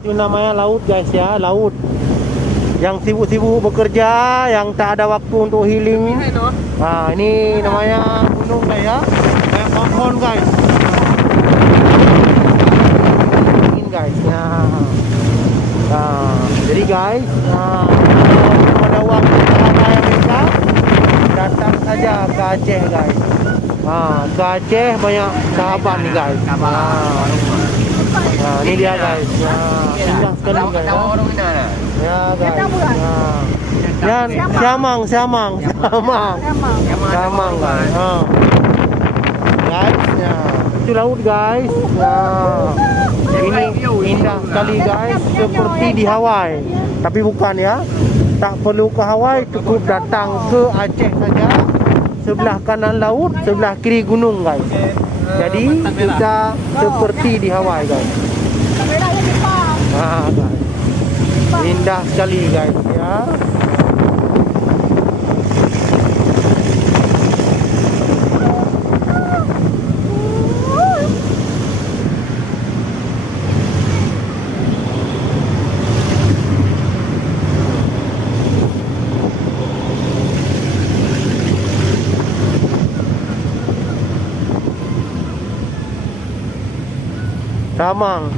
Itu namanya laut guys ya, laut. Yang sibuk-sibuk bekerja, yang tak ada waktu untuk healing. Nah, ini namanya gunung guys ya. Kayak pohon guys. Ini guys ya. Nah, jadi guys, kalau ada waktu selama Amerika, datang saja ke Aceh guys. Ke Aceh banyak sahabat nih guys. Nah, ini dia guys. Indah sekali guys. Ya guys. Ya, siamang guys. Guys, ya. Itu laut guys. Ini indah sekali guys, seperti di Hawaii. Tapi bukan ya. Tak perlu ke Hawaii, cukup datang ke Aceh saja. Sebelah kanan laut, sebelah kiri gunung guys. Jadi kita seperti di Hawaii guys. Guys. Indah sekali guys ya. Samang.